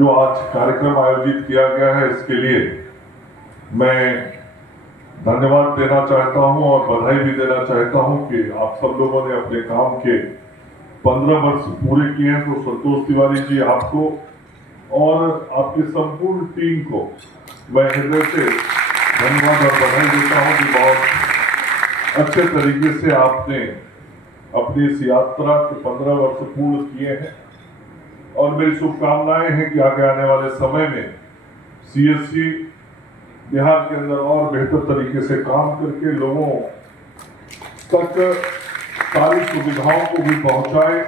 जो आज कार्यक्रम आयोजित किया गया है इसके लिए मैं धन्यवाद देना चाहता हूं और बधाई भी देना चाहता हूं कि आप सब लोगों ने अपने काम के 15 वर्ष पूरे किए हैं। तो संतोष तिवारी जी, आपको और आपकी संपूर्ण टीम को मैं हृदय से धन्यवाद और बधाई देता हूं कि बहुत अच्छे तरीके से आपने अपनी इस यात्रा के 15 वर्ष पूर्ण किए हैं और मेरी शुभकामनाएं हैं कि आगे आने वाले समय में सीएससी बिहार के अंदर और बेहतर तरीके से काम करके लोगों तक सारी सुविधाओं को भी पहुंचाए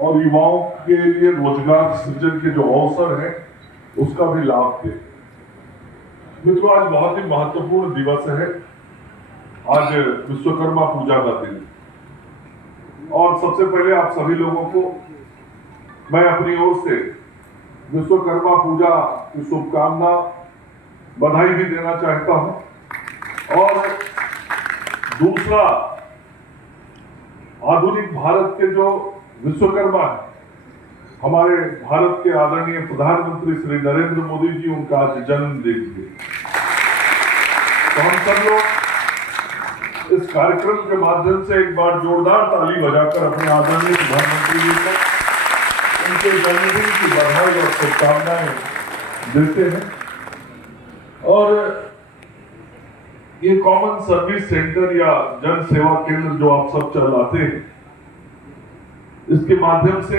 और युवाओं के लिए रोजगार सृजन के जो अवसर है उसका भी लाभ दे। मित्रों, आज बहुत ही महत्वपूर्ण दिवस है। आज विश्वकर्मा पूजा का दिन और सबसे पहले आप सभी लोगों को मैं अपनी ओर से विश्वकर्मा पूजा की शुभकामना बधाई भी देना चाहता हूं। और दूसरा, आधुनिक भारत के जो विश्वकर्मा है, हमारे भारत के आदरणीय प्रधानमंत्री श्री नरेंद्र मोदी जी, उनका आज जन्मदिन है। तो हम सब लोग इस कार्यक्रम के माध्यम से एक बार जोरदार ताली बजाकर अपने आदरणीय प्रधानमंत्री जी को उनके जन्मदिन की बधाई और शुभकामनाएं देते हैं। और ये कॉमन सर्विस सेंटर या जन सेवा केंद्र जो आप सब चलाते हैं, इसके माध्यम से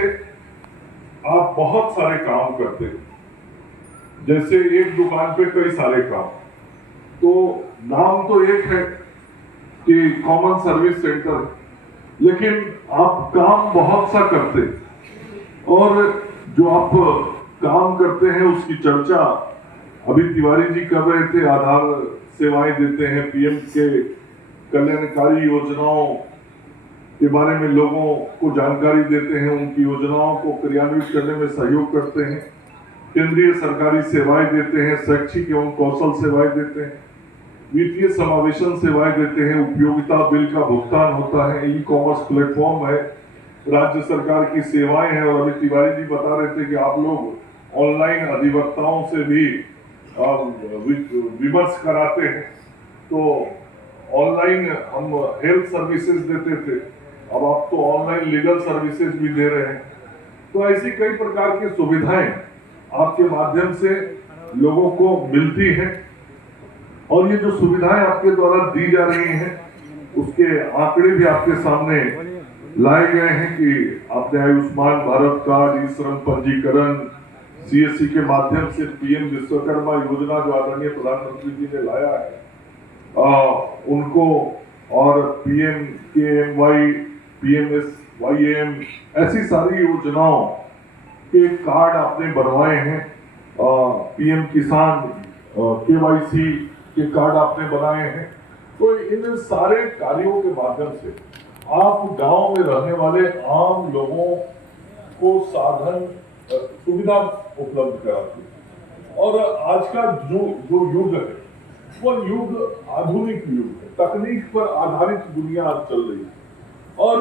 आप बहुत सारे काम करते हैं। जैसे एक दुकान पे कई सारे काम, तो नाम तो एक है कि कॉमन सर्विस सेंटर, लेकिन आप काम बहुत सा करते हैं। और जो आप काम करते हैं उसकी चर्चा अभी तिवारी जी कर रहे थे। आधार सेवाएं देते हैं, पीएम के कल्याणकारी योजनाओं के बारे में लोगों को जानकारी देते हैं, उनकी योजनाओं को क्रियान्वित करने में सहयोग करते हैं, केंद्रीय सरकारी सेवाएं देते हैं, शैक्षिक एवं कौशल सेवाएं देते हैं, वित्तीय समावेशन सेवाएं देते हैं, उपयोगिता बिल का भुगतान होता है, ई कॉमर्स प्लेटफॉर्म है, राज्य सरकार की सेवाएं हैं। और अभी तिवारी जी बता रहे थे कि आप लोग ऑनलाइन अधिवक्ताओं से भी विमर्श कराते हैं। तो ऑनलाइन हम हेल्थ सर्विसेज देते थे, अब आप तो ऑनलाइन लीगल सर्विसेज भी दे रहे हैं। तो ऐसी कई प्रकार की सुविधाएं आपके माध्यम से लोगों को मिलती हैं। और ये जो सुविधाएं आपके द्वारा दी जा रही हैं उसके आंकड़े भी आपके सामने लाए गए हैं कि आपने आयुष्मान भारत कार्ड, ई श्रम पंजीकरण, सीएससी के माध्यम से पीएम विश्वकर्मा योजना जो आदरणीय प्रधानमंत्री जी ने लाया है उनको, और पीएम केएमवाई, पीएमएसवाईएम, ऐसी सारी योजनाओं के कार्ड आपने बनवाए हैं। पीएम किसान केवाईसी के कार्ड आपने बनाए हैं। तो इन सारे कार्यों के माध्यम से आप गांव में रहने वाले आम लोगों को साधन सुविधा उपलब्ध कराते हैं। और आज का जो युग है वो युग आधुनिक युग है, तकनीक पर आधारित दुनिया आज चल रही है। और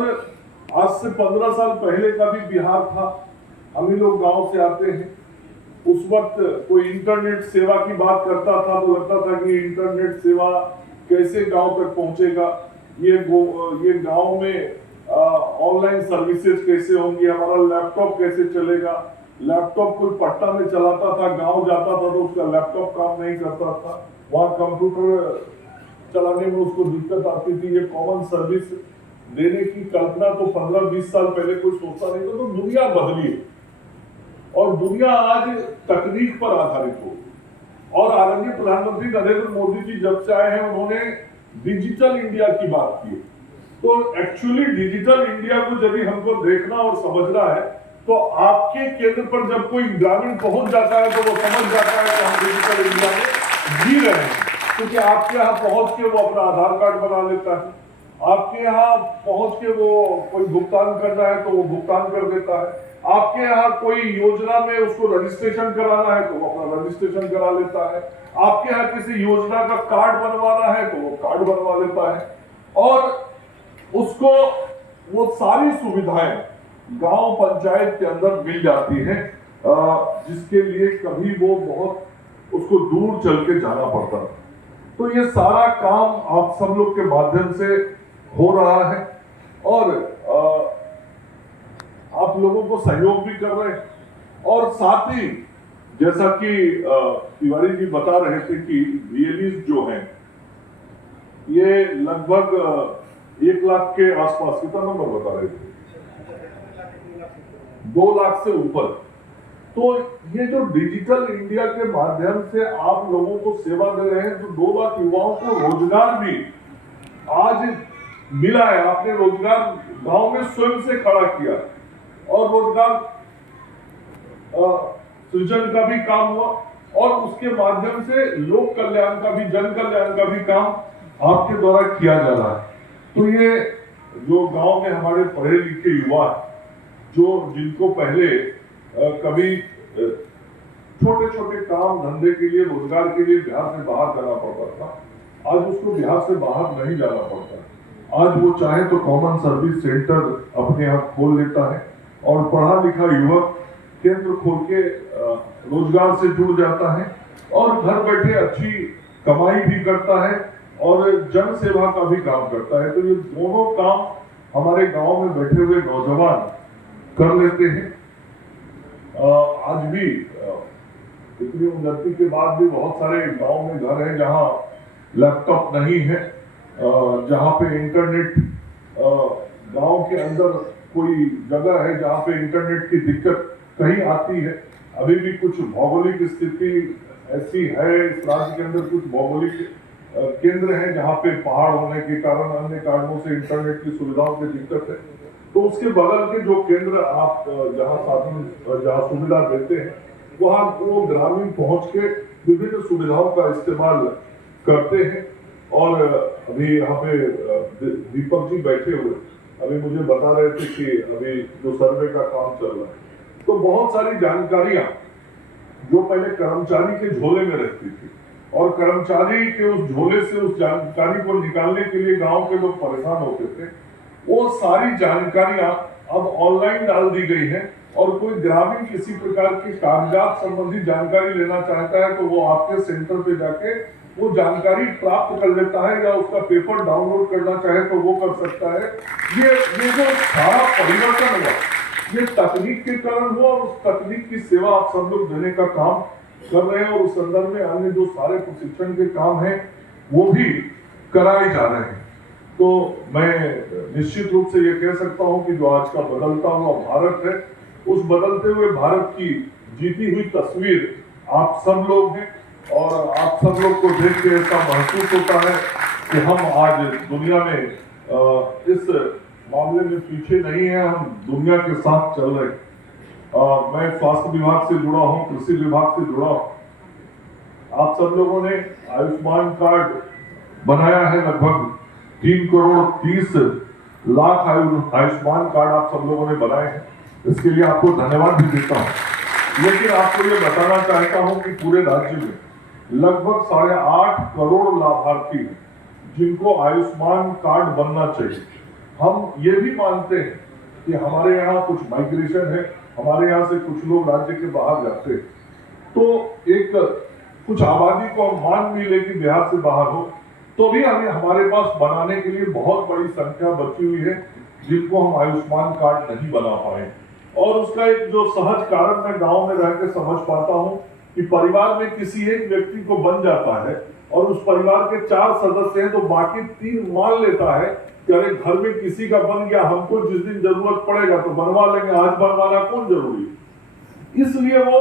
आज से 15 साल पहले का भी बिहार था। हम ही लोग गांव से आते हैं। उस वक्त कोई इंटरनेट सेवा की बात करता था तो लगता था कि इंटरनेट सेवा कैसे गांव तक पहुंचेगा, ये गांव में ऑनलाइन सर्विसेज कैसे होंगी, हमारा लैपटॉप कैसे चलेगा। लैपटॉप कोई पटना में चलाता था, गांव जाता था तो उसका लैपटॉप काम नहीं करता था, वहां कंप्यूटर चलाने में उसको दिक्कत आती थी। ये कॉमन सर्विस देने की कल्पना तो 15-20 साल पहले कोई सोचता नहीं था। तो दुनिया बदली है और दुनिया आज तकनीक पर आधारित हो। और आदरणीय प्रधानमंत्री नरेंद्र मोदी जी जब से आए हैं उन्होंने डिजिटल इंडिया की बात की। तो एक्चुअली डिजिटल इंडिया को यदि हमको देखना और समझना है तो आपके केंद्र पर जब कोई ग्रामीण पहुंच जाता है तो वो समझ जाता है कि हम डिजिटल इंडिया में जी रहे हैं। क्योंकि आपके यहाँ पहुंच के वो अपना आधार कार्ड बना लेता है, आपके यहाँ पहुंच के वो कोई भुगतान करना है तो वो भुगतान कर देता है, आपके यहाँ कोई योजना में उसको रजिस्ट्रेशन कराना है तो वो अपना रजिस्ट्रेशन करा लेता है, आपके यहाँ किसी योजना का कार्ड बनवाना है तो वो कार्ड बनवा लेता है। और उसको वो सारी सुविधाएं गांव पंचायत के अंदर मिल जाती हैं। जिसके लिए कभी वो बहुत उसको दूर चल के जाना पड़ता। तो ये सारा काम आप सब लोग के माध्यम से हो रहा है और आप लोगों को सहयोग भी कर रहे हैं। और साथ ही जैसा कि तिवारी जी बता रहे थे कि बीएलईज जो हैं ये लगभग 1 लाख के आसपास, कितना नंबर बता रहे थे, 2 लाख से ऊपर। तो ये जो डिजिटल इंडिया के माध्यम से आप लोगों को सेवा दे रहे हैं, तो 2 लाख युवाओं को रोजगार भी आज मिला है। आपने रोजगार गांव में स्वयं से खड़ा किया और रोजगार सृजन का भी काम हुआ और उसके माध्यम से लोक कल्याण का भी, जन कल्याण का भी काम आपके द्वारा किया जा रहा है। तो ये जो गांव में हमारे पढ़े लिखे युवा जो जिनको पहले कभी छोटे छोटे काम धंधे के लिए, रोजगार के लिए बिहार से बाहर जाना पड़ता था, आज उसको बिहार से बाहर नहीं जाना पड़ता। आज वो चाहे तो कॉमन सर्विस सेंटर अपने यहाँ खोल लेता है और पढ़ा लिखा युवक केंद्र खोल के रोजगार से जुड़ जाता है और घर बैठे अच्छी कमाई भी करता है और जन सेवा का भी काम करता है। तो ये दोनों काम हमारे गांव में बैठे हुए नौजवान कर लेते हैं। आज भी इतनी उन्नति के बाद भी बहुत सारे गांव में घर हैं जहां लैपटॉप नहीं है, जहां पे इंटरनेट, गांव के अंदर कोई जगह है जहां पे इंटरनेट की दिक्कत कहीं आती है। अभी भी कुछ भौगोलिक स्थिति ऐसी है इस राज्य के अंदर, कुछ भौगोलिक केंद्र हैं जहां पे पहाड़ होने के कारण, अन्य कारणों से इंटरनेट की सुविधाओं की दिक्कत है। तो उसके बगल के जो केंद्र आप जहां साधन, जहां सुविधा देते हैं, वहां वो ग्रामीण पहुंच के विभिन्न सुविधाओं का इस्तेमाल करते हैं। और अभी यहाँ पे दीपक जी बैठे हुए अभी मुझे बता रहे थे कि अभी जो सर्वे का काम चल रहा है, तो बहुत सारी जानकारियां जो पहले कर्मचारी के झोले में रहती थी और कर्मचारी के उस झोले से उस जानकारी को निकालने के लिए गांव के लोग परेशान होते थे, वो सारी जानकारियां अब ऑनलाइन डाल दी गई है। और कोई ग्रामीण किसी प्रकार की कागजात संबंधी जानकारी लेना चाहता है तो वो आपके सेंटर पे जाके वो जानकारी प्राप्त कर लेता है, या उसका पेपर डाउनलोड करना चाहे तो वो कर सकता है। ये जो सारा परिवर्तन हुआ ये तकनीक के कारण हुआ और उस तकनीक की सेवा आप सब लोग देने का काम कर रहे हैं और उस संदर्भ में अन्य जो सारे प्रशिक्षण के काम हैं वो भी कराए जा रहे हैं। तो मैं निश्चित रूप से ये कह सकता हूं कि जो आज का बदलता हुआ भारत है, उस बदलते हुए भारत की जीती हुई तस्वीर आप सब लोग हैं और आप सब लोग को देख के ऐसा महसूस होता है कि हम आज दुनिया में इस मामले में पीछे नहीं है, हम दुनिया के साथ चल रहे हैं। मैं स्वास्थ्य विभाग से जुड़ा हूं, कृषि विभाग से जुड़ा हूं। आप सब लोगों ने आयुष्मान कार्ड बनाया है, लगभग 3 करोड़ 30 लाख आयुष्मान कार्ड आप सब लोगों ने बनाए हैं। इसके लिए आपको धन्यवाद भी देता हूं। लेकिन आपको ये बताना चाहता हूं कि पूरे राज्य में लगभग 8.5 करोड़ लाभार्थी हैं जिनको आयुष्मान कार्ड बनना चाहिए। हम ये भी मानते हैं कि हमारे यहाँ कुछ माइग्रेशन है, हमारे यहाँ से कुछ लोग राज्य के बाहर जाते हैं, तो एक कुछ आबादी को हम मान भी ले कि बिहार से बाहर हो, तो भी हमें हमारे पास बनाने के लिए बहुत बड़ी संख्या बची हुई है जिनको हम आयुष्मान कार्ड नहीं बना पाए। और उसका एक जो सहज कारण मैं गांव में रह के समझ पाता हूं कि परिवार में किसी एक व्यक्ति को बन जाता है और उस परिवार के 4 सदस्य हैं तो बाकी 3 मान लेता है कि अरे घर में किसी का बन गया, हमको जिस दिन जरूरत पड़ेगा तो बनवा लेंगे, आज बनवाना कौन जरूरी है। इसलिए वो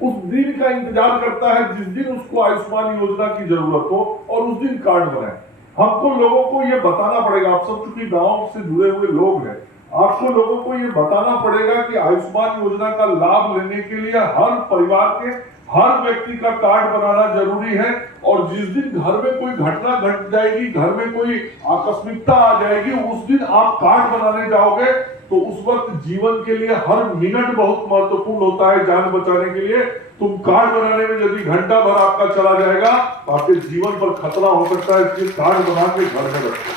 उस दिन का इंतजार करता है जिस दिन उसको आयुष्मान योजना की जरूरत हो और उस दिन कार्ड बनाए। हमको लोगों को ये बताना पड़ेगा, आप सब चूंकि गांव से जुड़े हुए लोग हैं, आपको लोगों को ये बताना पड़ेगा कि आयुष्मान योजना का लाभ लेने के लिए हर परिवार के हर व्यक्ति का कार्ड बनाना जरूरी है। और जिस दिन घर में कोई घटना घट जाएगी, घर में कोई आकस्मिकता आ जाएगी, उस दिन आप कार्ड बनाने जाओगे तो उस वक्त जीवन के लिए हर मिनट बहुत महत्वपूर्ण होता है जान बचाने के लिए। तुम कार्ड बनाने में यदि घंटा भर आपका चला जाएगा तो आपके जीवन पर खतरा हो सकता है। इसलिए कार्ड बना के घर में रखो,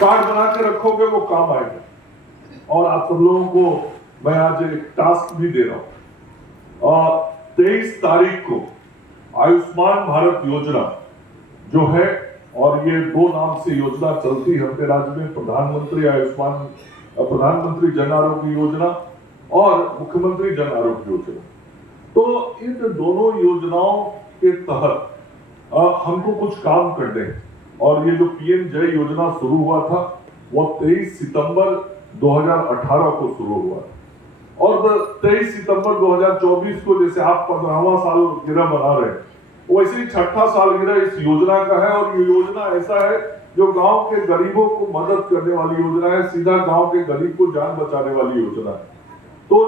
कार्ड बना के रखोगे वो काम आएगा। और आप सब लोगों को मैं आज एक टास्क भी दे रहा हूं 23 तारीख को आयुष्मान भारत योजना जो है, और ये दो नाम से योजना चलती है अपने राज्य में, प्रधानमंत्री जन आरोग्य योजना और मुख्यमंत्री जन आरोग्य योजना। तो इन दोनों योजनाओं के तहत हमको कुछ काम करने हैं, और ये जो पीएम जय योजना शुरू हुआ था वो 23 सितंबर 2018 को शुरू हुआ, और 23 सितंबर 2024 को जैसे आप 15वां सालगिरह मना रहे हैं, वैसे ही 6ठा सालगिरह इस योजना का है। और ये योजना ऐसा है जो गांव के गरीबों को मदद करने वाली योजना है, सीधा गांव के गरीब को जान बचाने वाली योजना है। तो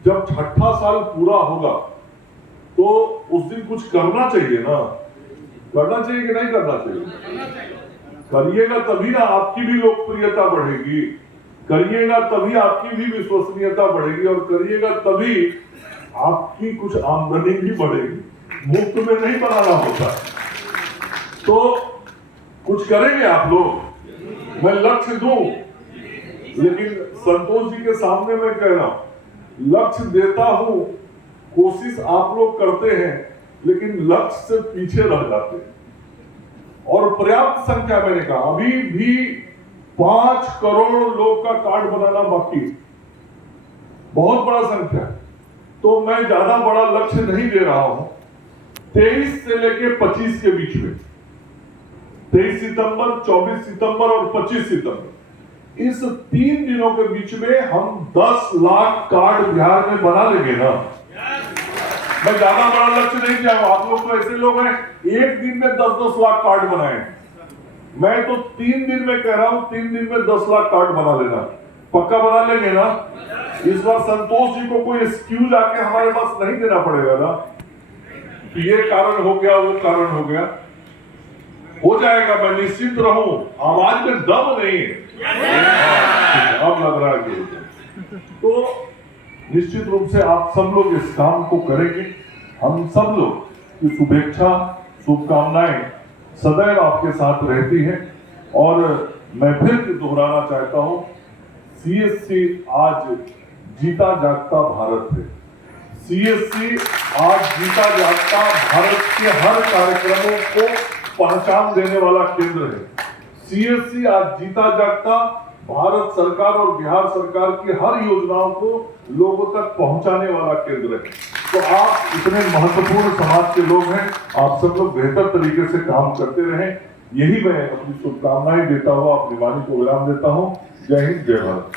जब 6ठा साल पूरा होगा तो उस दिन कुछ करना चाहिए ना, करना चाहिए कि नहीं करना चाहिए? करिएगा तभी ना आपकी भी लोकप्रियता बढ़ेगी, करिएगा तभी आपकी भी विश्वसनीयता बढ़ेगी, और करिएगा तभी आपकी कुछ आमदनी भी बढ़ेगी। मुफ्त में नहीं बनाना होता। तो कुछ करेंगे आप लोग, मैं लक्ष्य दूं, लेकिन संतोष जी के सामने मैं कह रहा हूं, लक्ष्य देता हूं, कोशिश आप लोग करते हैं, लेकिन लक्ष्य से पीछे रह जाते हैं। और पर्याप्त संख्या, मैंने कहा अभी भी 5 करोड़ लोग का कार्ड बनाना बाकी, बहुत बड़ा संख्या। तो मैं ज्यादा बड़ा लक्ष्य नहीं दे रहा हूं। 23 से लेके 25 के बीच में, 23 सितंबर, 24 सितंबर और 25 सितंबर, इस 3 दिनों के बीच में हम 10 लाख कार्ड बिहार में बना लेंगे ना। मैं ज्यादा बड़ा लक्ष्य नहीं दिया, आप लोग तो ऐसे लोग हैं एक दिन में 10-10 लाख कार्ड बनाए। मैं तो 3 दिन में कह रहा हूं, 3 दिन में 10 लाख कार्ड बना लेना, पक्का बना लेंगे ना। इस बार संतोष जी को कोई एक्सक्यूज आके हमारे पास नहीं देना पड़ेगा ना, ये कारण हो गया, वो कारण हो गया, हो जाएगा। मैं निश्चित रहूं, आवाज में दम नहीं है, अब लग रहा है। तो निश्चित रूप से आप सब लोग इस काम को करेंगे। हम सब लोग की शुभेच्छा, शुभकामनाएं सदैव आपके साथ रहती हैं। और मैं फिर दोहराना चाहता हूं, सीएससी आज जीता जागता भारत है। सीएससी आज जीता जागता भारत के हर कार्यक्रमों को पहचान देने वाला केंद्र है। सीएससी आज जीता जागता भारत सरकार और बिहार सरकार की हर योजनाओं को लोगों तक पहुंचाने वाला केंद्र है। तो आप इतने महत्वपूर्ण समाज के लोग हैं, आप सब लोग बेहतर तरीके से काम करते रहें, यही मैं अपनी शुभकामनाएं देता हुआ अपनी वाणी को विराम देता हूं। जय हिंद, जय भारत।